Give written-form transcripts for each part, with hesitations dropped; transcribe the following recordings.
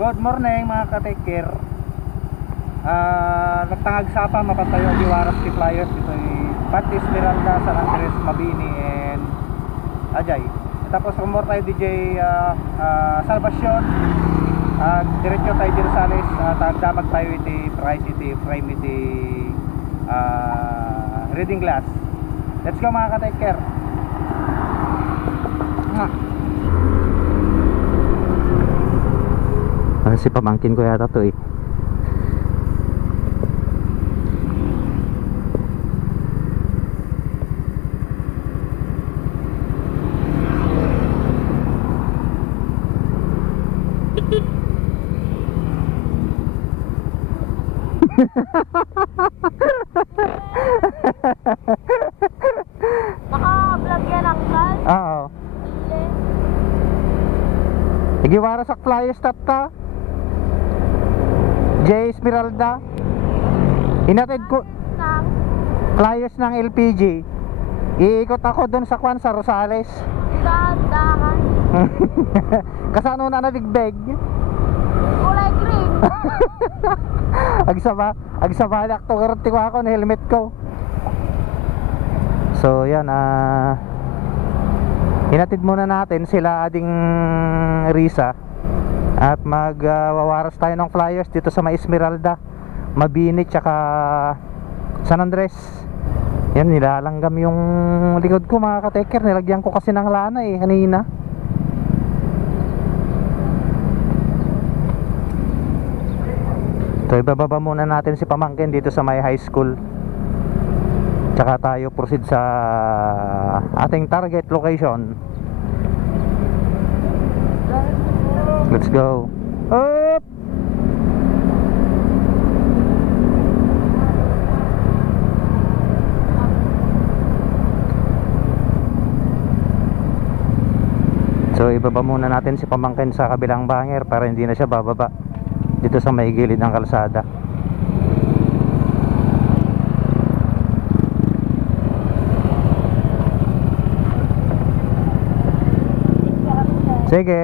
Good morning mga ka-take care. Nagtangag sapa mapatayo ang Diwaras Key Flyers. Ito ay Patis, Miranda, San Andres, Mabini and Ajay. Tapos rumor tayo DJ Salvacion. Diretso tayo di Rosales. Tagdamag tayo iti Price iti Frame iti Reading Glass. Let's go mga ka-take care. Kasi pamangkin ko yata to eh. Naka-vlog yan ang sal? Oo. Igiwara sa Flyers tatta J. Esmeralda. Hinatid ko Flyers ng LPG. Iikot ako dun sa Kwan sa Rosales. Dahan-dahan. Kasano na nabigbeg. Kulay green. Agsabalak to karti ko ako ng helmet ko. So yan, hinatid muna natin sila ading Risa at magwawaras tayo ng Flyers dito sa may Esmeralda, Mabini tsaka San Andres. Yan, nilalanggam yung likod ko mga ka-taker. Nilagyan ko kasi ng lana eh kanina. So ibababa muna natin si pamangkin dito sa may high school. Tsaka tayo proceed sa ating target location. Let's go. Up! So ibaba muna natin si pamangkin sa kabilang banger para hindi na siya bababa dito sa may gilid ng kalsada. Sige.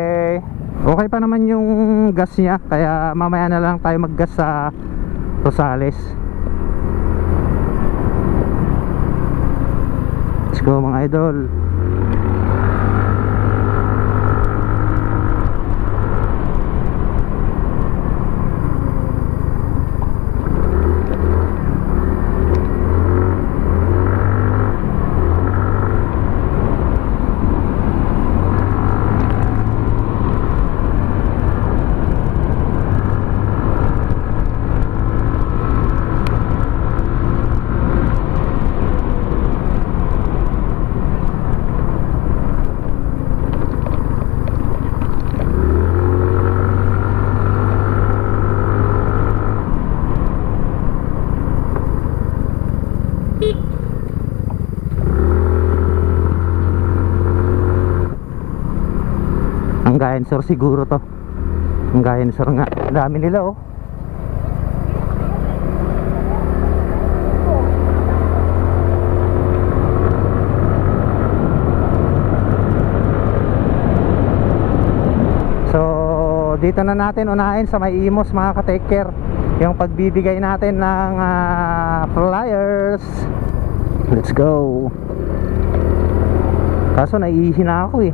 Okay pa naman yung gas niya, kaya mamaya na lang tayo maggas sa Rosales. Let's go mga idol. Ang Gaensor siguro to. Ang Gaensor nga. Dami nila oh. So dito na natin unahin sa may Imos mga ka-take care yung pagbibigay natin ng Flyers. Let's go. Kaso naiihi na ako eh.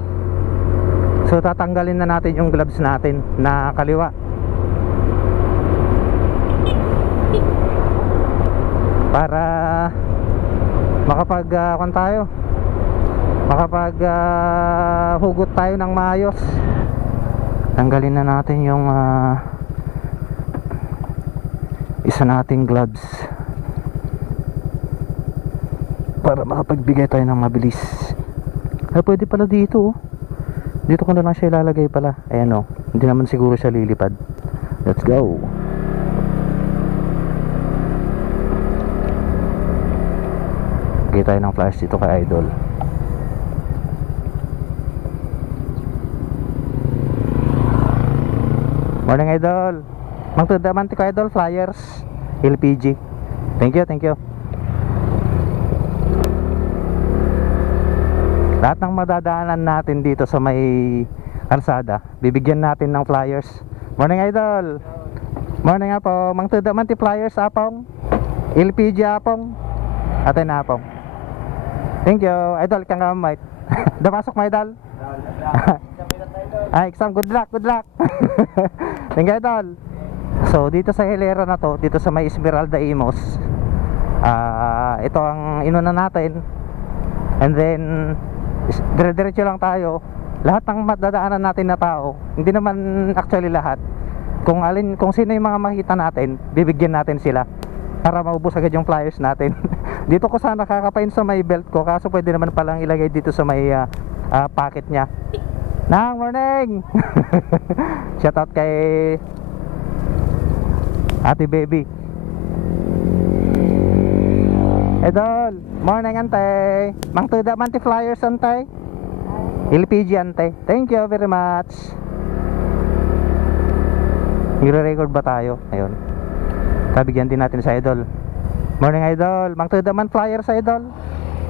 So tatanggalin na natin yung gloves natin na kaliwa para makapag hugot tayo ng maayos. Tanggalin na natin yung isa nating gloves para makapagbigay tayo ng mabilis. Ay pwede pala dito oh. Dito ko na lang siya ilalagay pala. Ayan o, hindi naman siguro siya lilipad. Let's go. Bigay tayo ng flash dito kay Idol. Morning Idol. Mangtudamanti ko Idol, Flyers LPG. Thank you, thank you. Lahat ng madadaanan natin dito sa may kalsada, bibigyan natin ng Flyers Morning idol. Morning po. Mang tuda multipliers apong. LPG apong. Atay na apong. Thank you. Idol kang gamay. Damasok mo idol. Ay, exam good luck, good luck. Thank you idol. So dito sa hilera na to, dito sa may Esmeralda Imos, ito ang inuna natin. And then dire-diretso lang tayo. Lahat ng madadaanan natin na tao, hindi naman actually lahat, kung sino yung mga makita natin, bibigyan natin sila para maubos agad yung flyers natin. Dito ko sana kakapain sa may belt ko, kaso pwede naman palang ilagay dito sa may pocket nya. Nang morning. Shout out kay Ate Baby. Idol, morning ante. Mang tuda man ti flyers ante. LPG ante. Thank you very much. Nire-record ba tayo? Ayun. Tabigyan din natin sa idol. Morning idol. Mang tuda man flyers sa idol.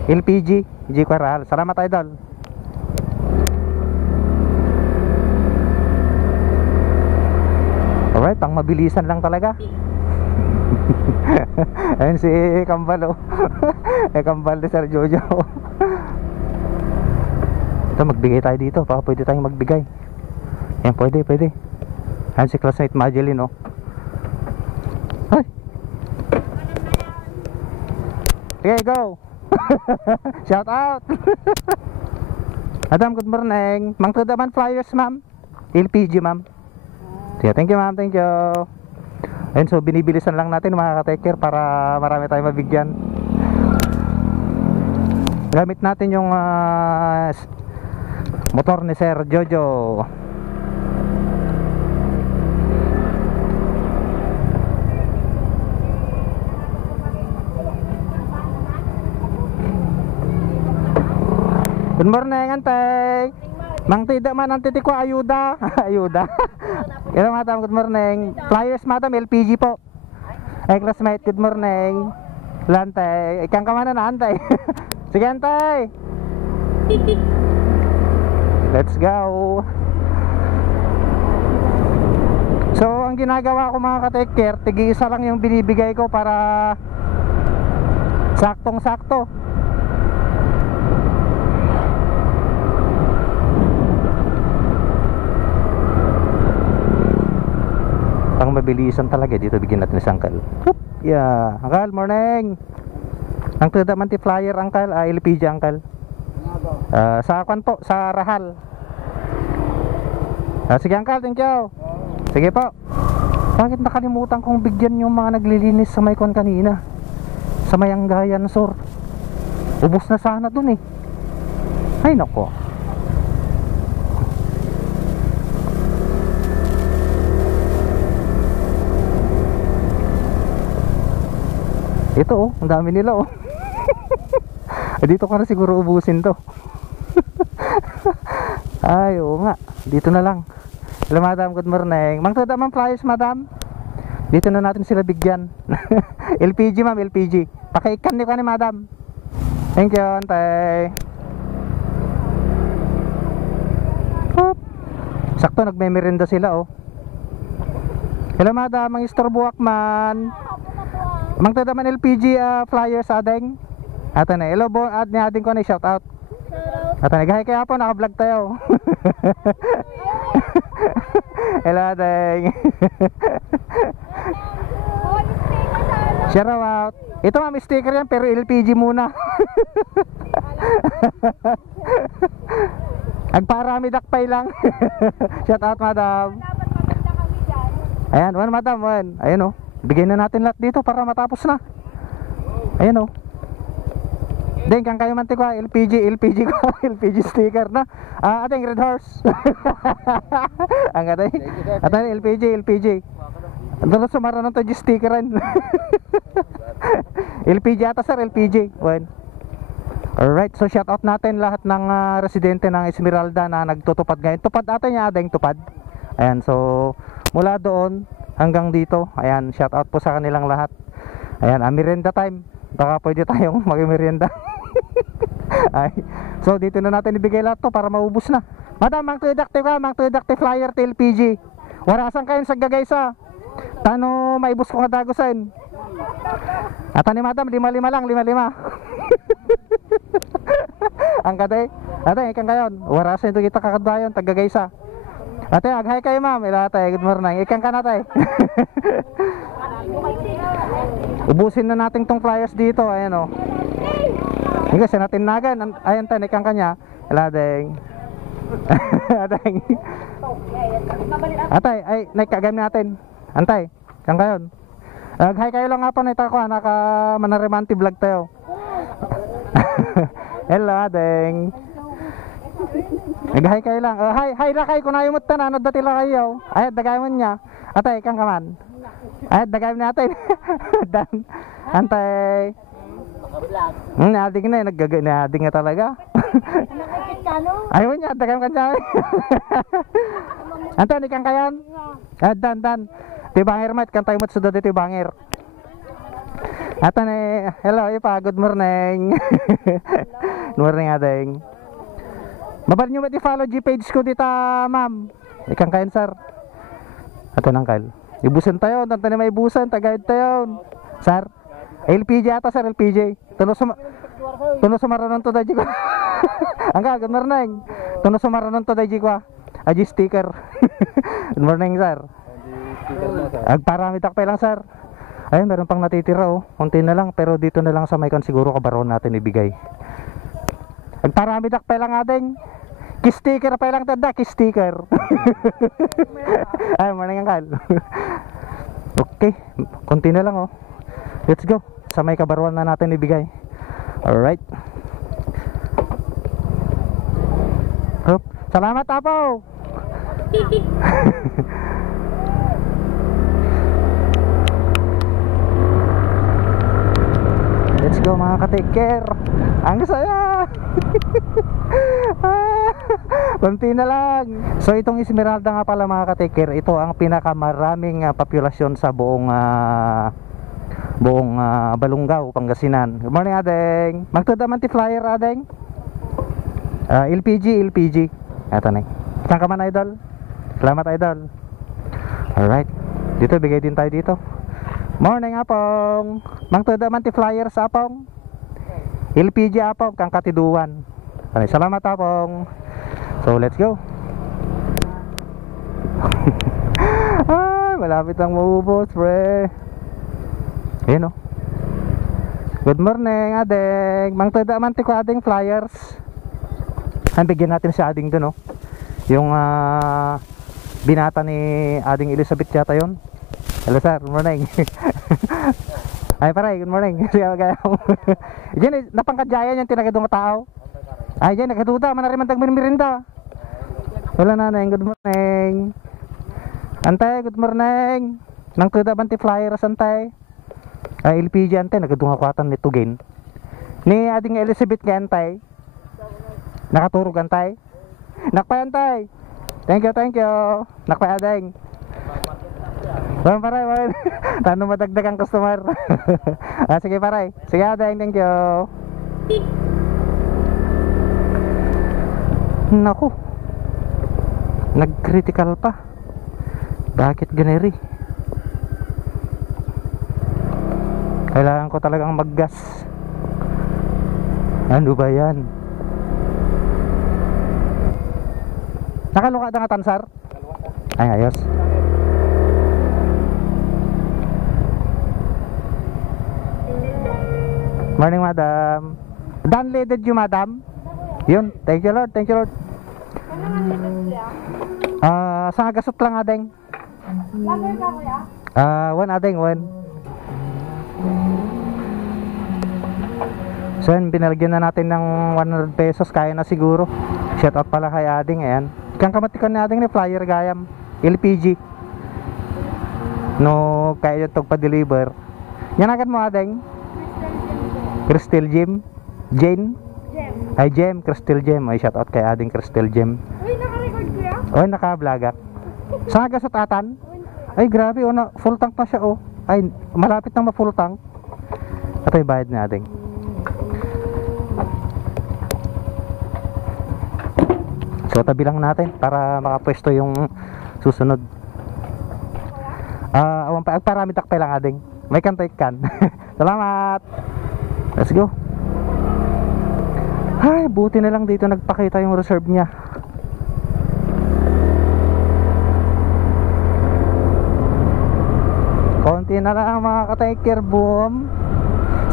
LPG, G Quaral. Salamat idol. Alright, pang mabilisan lang talaga. Ayun si Kambal oh. Kambal ni Sir Jojo. Ito, magbigay tayo dito. Baka pwede tayong magbigay. Yan, pwede. Ayun si classmate Madeline oh. Ay. Okay, go. Shout out. Madam, good morning. Mang tudaman flyers ma'am. LPG ma'am. Yeah, thank you ma'am, thank you. Ayun, so binibilisan lang natin mga ka-take care para marami tayong mabigyan. Gamit natin yung motor ni Sir Jojo. Good morning, antay. Mang tida man ang titi ko, ayuda. Ayuda. Hello madam, good morning. Flyers madam, LPG po. Ay classmate, good morning. Lantay, ikang kamana na antay. Sige antay. Let's go. So ang ginagawa ko mga ka-take care, tig-isa lang yung binibigay ko para saktong sakto. Pang mabilisan talaga dito, bigyan natin isang Uncle. Yeah, Uncle, morning. Ang tuda man ti flyer Uncle, LPG Uncle. Sa kwan po, sa Rahal. Sige Uncle, thank you. Sige po. Bakit nakalimutan kong bigyan yung mga naglilinis sa may kwan kanina? Sa may Anggayan Sur. Ubos na sana dun eh. Ay nako. Ito oh, ang dami nila oh. Dito ko na siguro ubusin to. Ay, oo nga. Dito na lang. Hello madam, good morning. Mang tuda man flyers madam. Dito na natin sila bigyan. LPG ma'am, LPG. Pakaikan niyo ka ni madam. Thank you, antay. Sakto, nagme-merienda sila oh. Hello madam, mang istorbuak man. Mang tuda man LPG flyers adeng. Ato na, hello bo, add ni ading ko na shout out. Ato na, gahay kaya po, naka-vlog tayo. Hello adeng. Shout out. Ito ma'am, sticker yan pero LPG muna. Agparami dakpay lang. Shout out madam. Ayan, one madam, one. Ayan oh. Bigyan na natin lahat dito para matapos na. Ayan oh. Deng kang kayo mantik ko, LPG ko, LPG sticker na. Ating Red Horse. Ang atay. Atay LPG. Andun sumara ng to stickeran. LPG ata sir, LPG. One. Alright, so shout out natin lahat ng residente ng Esmeralda na nagtutupad ngayon. Tupad ata niya, adeng tupad. Ayan, so mula doon hanggang dito, ayan, shout out po sa kanilang lahat. Ayan, merienda time. Baka pwede tayong mag-merienda. Ay, so dito na natin ibigay lahat to para maubos na. Madam, mang tuidakti ka, mang tuidakti flyer to LPG. Warasan kayo sa gagaysa. Tano maibus ko nga dagusan. At ni madam, 5-5 lang, 5-5. Ang katay. Ate, ikan kayon. Warasan ito kita kakadayon, taggagaysa. Ate, aghay kayo ma'am. Ate, good morning. Ikan ka na tay. Ubusin na natin tong flyers dito. Ayan o. Hindi kasi natin nagan. Ayan tay, ikan kanya. Ladeng. Atay. Atay, ay naikagam natin. Antay, kang kayon. Hi kayo lang nga po na ko, naka manarimanti vlog tayo. Hello, adeng. Hi kayo lang. Hi ra kayo kun ayo mutta na ano dati la kayo. Ay dagay mo niya. Atay kang kaman. Ay dagay natin. Dan. Antay. Ading na ading nga talaga. Ayaw niya, dagam ka niya. Anton, ikan kayan? Dan. Tibangir mat, kan tayo mat sudah dito tibangir. Anton hello, ipa, good morning. Good morning, adeng. Babal nyo ba i-follow G-page ko dito, ma'am? Ikan kayan, sir. Anton, angkal. Ibusan tayo, tanto na may ibusan, tagaid tayo. Sir, LPG ata, sir, LPG. Tuno sumaranon to daji ko. Angga, good morning. Tuno sumaranon to daji ko. Aji sticker. Good morning, sir. Agparami takpay lang, sir. Ayun, meron pang natitira oh. Konti na lang, pero dito na lang sa may kan siguro kabaron natin ibigay. Agparami takpay lang ating. Kiss sticker pa lang tada, kiss sticker. Ay, morning, angkal. Okay, konti na lang oh. Let's go. Sa may kabaruan na natin ibigay. Alright. Hup. Salamat, Apo. Let's go mga ka-take care. Ang saya. Kunti na lang. So itong Esmeralda nga pala mga ka-take care, ito ang pinakamaraming populasyon sa buong Balungaw, Pangasinan. Good morning, adeng. Magtuda man ti flyer, adeng. LPG. Ito na. Saan ka man, idol? Salamat, idol. Alright. Dito, bigay din tayo dito. Morning, apong. Magtuda man ti flyers, apong. LPG, apong. Kang katiduan. Okay, salamat, apong. So, let's go. Malapit ang maubos, pre. Ayan o. Good morning, adeng. Mangtada man ti ko adeng flyers. Ang bigyan natin si adeng dun o. Yung binata ni adeng Elizabeth yata yun. Hello sir, good morning. Ay paray, good morning. Diyan napangkadyayan yung tinagadong tao. Ay diyan nagaduda, manariman tag mirinda. Wala nanay, good morning. Antay, good morning. Mangtada man ti flyers, antay. LPG antay, nagadungakwatan nito gain. Ni ading Elizabeth nga antay. Nakaturog antay. Nakpay antay. Thank you. Nakpay ading. Paray. Tanong madagdag ang customer. Sige paray. Sige ading, thank you. Naku. Nag-critical pa. Bakit ganeri? Kailangan ko talagang maggas. Ano ba yan? Nakaluka na nga tansar? Ay, ayos. Morning, madam. Downloaded you, madam? Yun, thank you, Lord. Sa gasot lang, adeng. Lager ka, kuya? One, adeng, one. So yun, binalagyan na natin ng 100 pesos, kaya na siguro. Shout out pala kay ading, ayan. Ikang kamatikon na ading ni flyer gayam LPG. No, kaya yung pa-deliver. Yan agad mo ading. Crystal Gem. Jane. Ay Gem, Crystal Gem. Ay shout out kay ading Crystal Gem. Uy, naka-record kuya? Oy, naka-vlogak. Saan ka sa tatan? Ay grabe, oh, full tank pa siya oh. Ay, malapit nang ma-full tank. Ito yung bayad natin. So tabi lang natin para makapwesto yung susunod. Awan pa, agparami takpay lang ading. May kantoy kan. Salamat. Let's go. Ay, buti na lang dito nagpakita yung reserve niya. Konti na lang mga ka-taker, boom.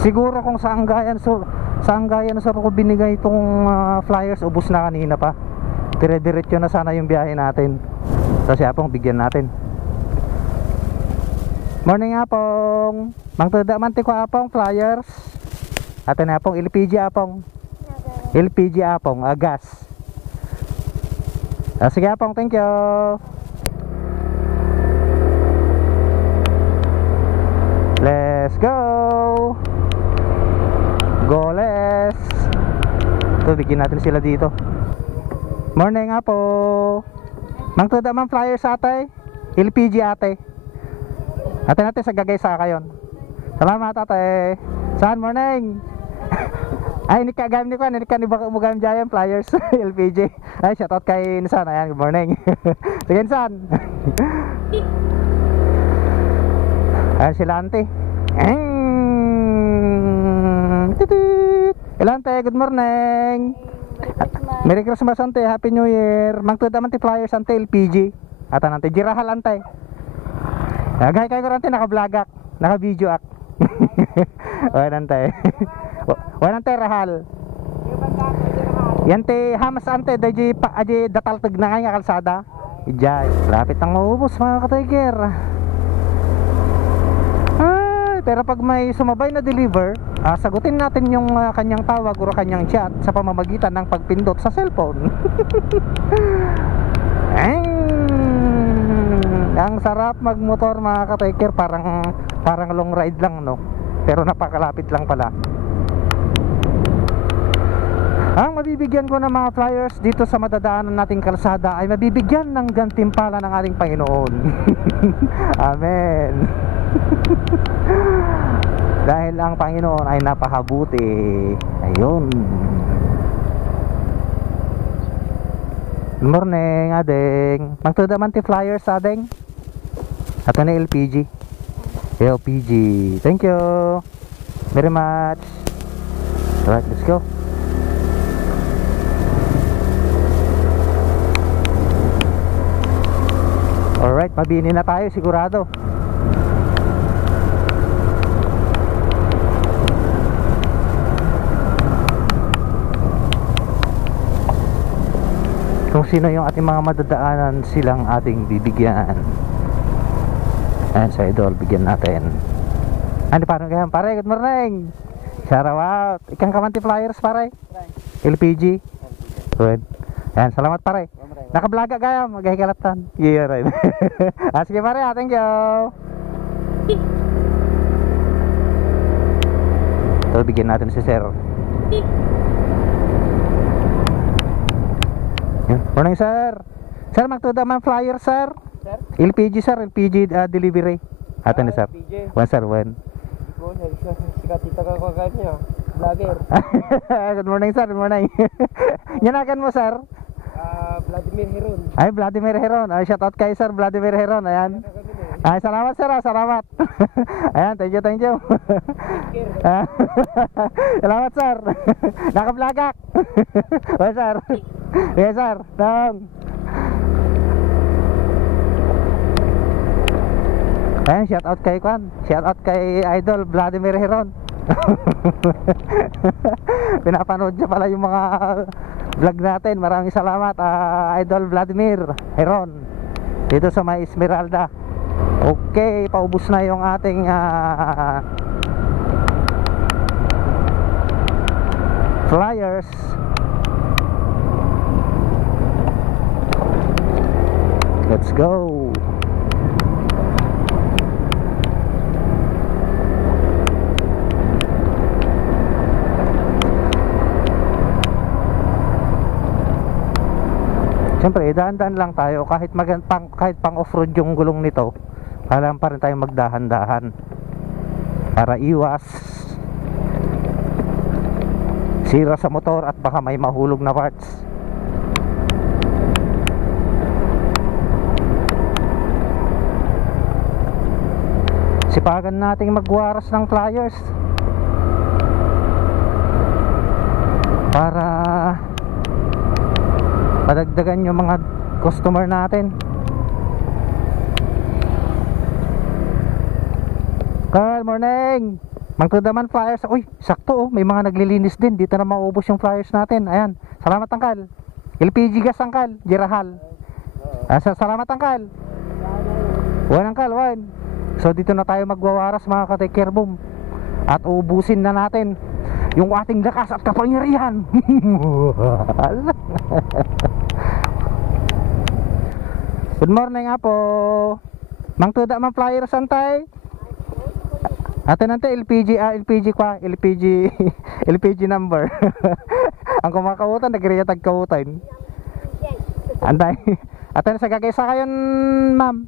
Siguro kung saan gaya na ko binigay itong flyers, ubos na kanina pa. Dire-diretso na sana yung biyahe natin. Kasi apong bigyan natin. Morning apong. Mangtuda manti ko apong flyers. Ato na apong LPG apong. LPG apong, gas. Sige apong, thank you. Let's go. Go let's. Ito, bigyan natin sila dito. Morning nga po. Mangtuda man flyers atay. LPG atay. Ate natin sa gagay sa kayon. Salamat ate. Saan morning? Ay ni kagam ni ko, ni kan iba mo gam jayan flyers LPG. Ay shout out kay Insan. Ayan, good morning. Sige Insan. Ayan sila ante. Ilante, good morning. Merry Christmas ante, Happy New Year. Mangtuda man ti flyers ante LPG. Ata nante jirahal ante. Agay kayo ante naka-vlogak, naka-video ak. Wan ante. Wan ante rahal. Yan te hamas ante daji pa aji datalteg na nga kalsada. Ijay, lapit ang maubos mga ka-tiger. Pero pag may sumabay na deliver, sagutin natin yung kanyang tawag o kanyang chat sa pamamagitan ng pagpindot sa cellphone. Ang sarap magmotor mga ka-taker, parang long ride lang no, pero napakalapit lang pala. Ang mabibigyan ko ng mga flyers dito sa madadaanan nating kalsada ay mabibigyan ng gantimpala ng ating Panginoon. Amen. Dahil ang Panginoon ay napakabuti. Ayun. Good morning adeng. Mangtuda man ti flyers adeng. Ato na LPG. LPG. Thank you very much. Alright, let's go. Alright, mabini na tayo sigurado. Kung sino yung ating mga madadaanan, silang ating bibigyan. Ayan sa idol, bigyan natin. Ano paano ganyan? Pare, good morning. Shout out. Ikang kamanti flyers pare. LPG. Good. Ayan, salamat pare. Naka-vlog kaya, maghihikalatan. Yeah, right. Sige pare, thank you. Ito, bigyan natin si sir. Morning sir. Sir, magtuda man flyer sir. Sir? LPG sir, LPG delivery. Ato ni sir. LPG. One sir, one. Sikatita ka kagad niya. Vlogger. Good morning sir, good morning. Yanakan mo sir. Vladimir Heron. Ay, Vladimir Heron. Ay, shout out kay sir Vladimir Heron. Ayan. Ay, salamat sir, salamat. Ayan, thank you, thank you. Salamat sir. Naka-vlogak. Oy sir. Yes sir. Dong. Ayan, shout out kay Kwan. Shout out kay Idol Vladimir Heron. Pinapanood niya pala yung mga vlog natin. Maraming salamat Idol Vladimir Heron dito sa may Esmeralda. Okay, paubos na yung ating flyers. Let's go. Siyempre, dahan-dahan lang tayo kahit pang off-road yung gulong nito. Kailangan pa rin tayo magdahan-dahan para iwas sira sa motor at baka may mahulog na parts. Sipagan nating magwaras ng flyers para madagdagan yung mga customer natin. Good morning! Magtudaman flyers. Uy, sakto oh, may mga naglilinis din. Dito na maubos yung flyers natin. Ayan, salamat Angkal. LPG gas Angkal, Jirahal. Salamat Angkal. One Angkal, one. So dito na tayo magwawaras mga ka-take-care boom. At ubusin na natin yung ating lakas at kapangyarihan. Good morning nga po. Mangtuda man flyers antay. Ate nante LPG LPG number. Ang kumakautan nagriya tagkautan. Antay. Ate sa gagaysa kayon ma'am.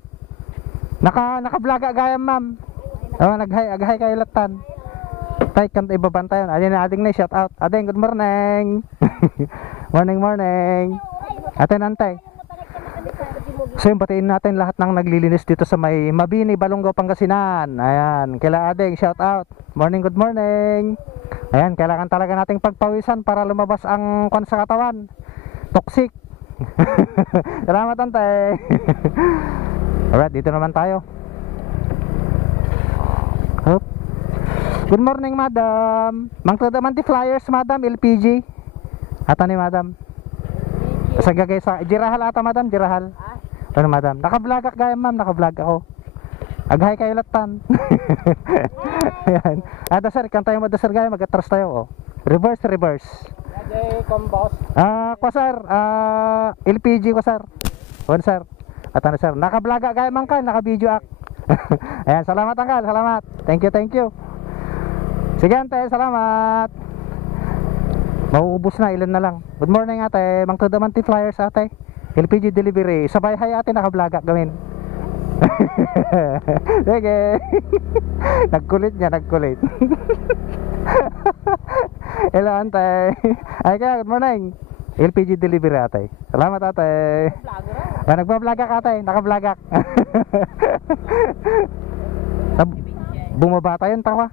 Naka-vlog gayam ma'am. Oh, aghay kayo latan. Tay kanta ibabantayan. Adin na shout out. Adin good morning. morning. Ate nante. So yung batiin natin lahat ng naglilinis dito sa may Mabini, Balongaw, Pangasinan. Ayan, kaila ading shout out. Good morning. Ayan, kailangan talaga nating pagpawisan para lumabas ang kwan sa katawan. Toxic. Salamat ante. Alright, dito naman tayo. Hop. Good morning madam. Mangtuda man ti flyers madam, LPG. Ata ni madam. Sa gagay sa Jirahal ata madam, Jirahal. Ano madam? Naka-vlog ak gaya ma'am, naka-vlog ako. Aghay kayo latan. Ayan. Ada sir, kan tayo madasar gaya, mag-atras tayo oh. Reverse. Ade boss. Ko sir, LPG ko sir. One sir. At ano sir, naka-vlog ak gaya mangkal, naka-video ak. Ayan, salamat angkal, salamat. Thank you. Sige ante, salamat. Mauubos na, ilan na lang. Good morning ate, mangtudaman ti flyers ate. LPG delivery. Sabay hay ate naka-vlog gawin. Sige. Nagkulit. Hello ate. Ay kaya good morning. LPG delivery ate. Salamat ate. Nagba-vlog ka ate, naka-vlog ka. Bumaba tayo tawa.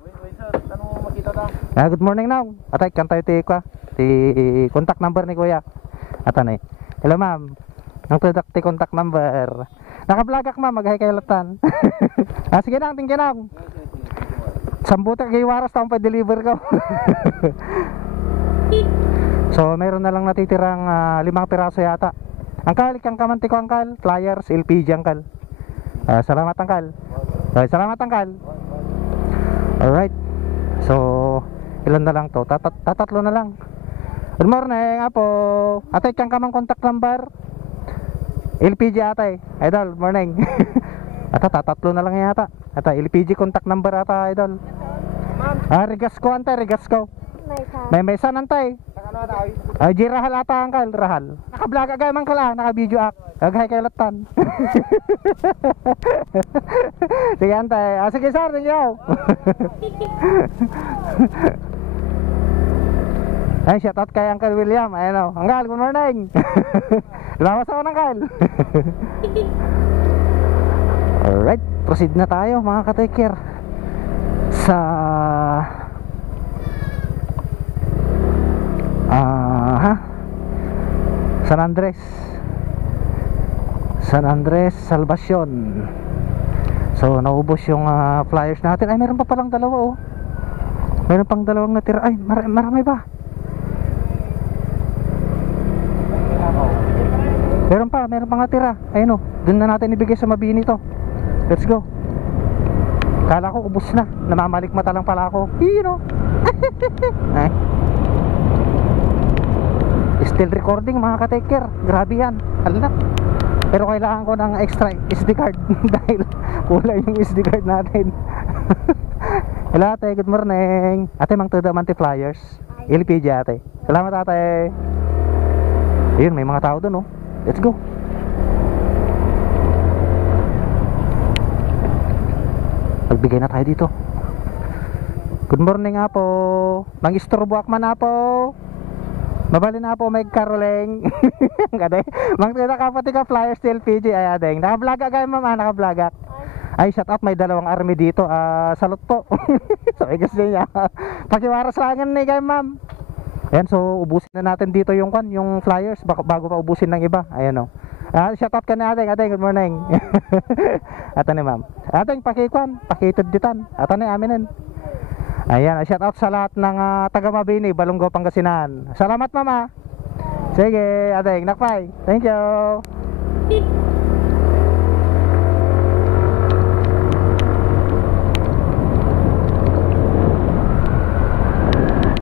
Good morning now. Ate kan tayo ti kwa. Ti contact number ni kuya. Atanay. Hello ma'am. Ang product contact number. Naka-vlog ak ma'am, maghay kayo latan. Sige nang, tingin nang. Sambuta kay waras taong pa-deliver ko. So, meron na lang natitirang 5 piraso yata. Angkal, ikang kamanti ko angkal. Flyers, LPG angkal. Salamat angkal. Salamat angkal. Alright. So, ilan na lang to? Tatatlo na lang. Good morning, apo. Ate, ikang kamang contact number. LPG ate, idol, morning. Ata, tatatlo na lang yata. Ata, LPG contact number ata, idol. Regas ko ante, regas ko. May san ante. Jirahal ata angkal, rahal. Naka-vlog agay man kala, naka-video ak. Agay kay latan. Sige ante, sige sir, ninyo. Ay, shout out kay Uncle William. Ayan o. Uncle, good morning. Lawas ako ng Uncle. Alright, proceed na tayo mga ka-take care sa San Andres Salvacion. So naubos yung flyers natin. Ay, meron pa palang dalawa oh. Meron pang dalawang natira. Ay, marami ba? Meron pa natira. Ayun oh. Doon na natin ibigay sa Mabini to. Let's go. Kala ko ubos na. Namamalikmata lang pala ako. Yun oh. Ay. Still recording mga ka-take care. Grabe yan. Hala. Pero kailangan ko ng extra SD card dahil kulang yung SD card natin. Hello ate, good morning. Ate, mangtuda man ti flyers. LPG ate. Salamat ate. Ayun, may mga tao doon oh. Let's go. Magbigay na tayo dito. Good morning nga po. Mang-istorbo akman na po. Mabali na po may Caroling. Gaday. Mangtuda ka pati ka flyers ti LPG ay adeng. Naka-vlog ka mama, naka-vlog. Ay, shout out, may dalawang army dito. Salute po. Sabi kasi niya. Pakiwaras langan ni kay ma'am. Ayan, so ubusin na natin dito yung flyers bago pa ubusin ng iba. Ayan o. Shout out ka na ating, good morning. Ato ni ma'am. Ating pakitod ditan. Ato ni aminin. Ayan, shout out sa lahat ng taga Mabini, Balongo, Pangasinan. Salamat mama. Sige, ating nakpay. Thank you.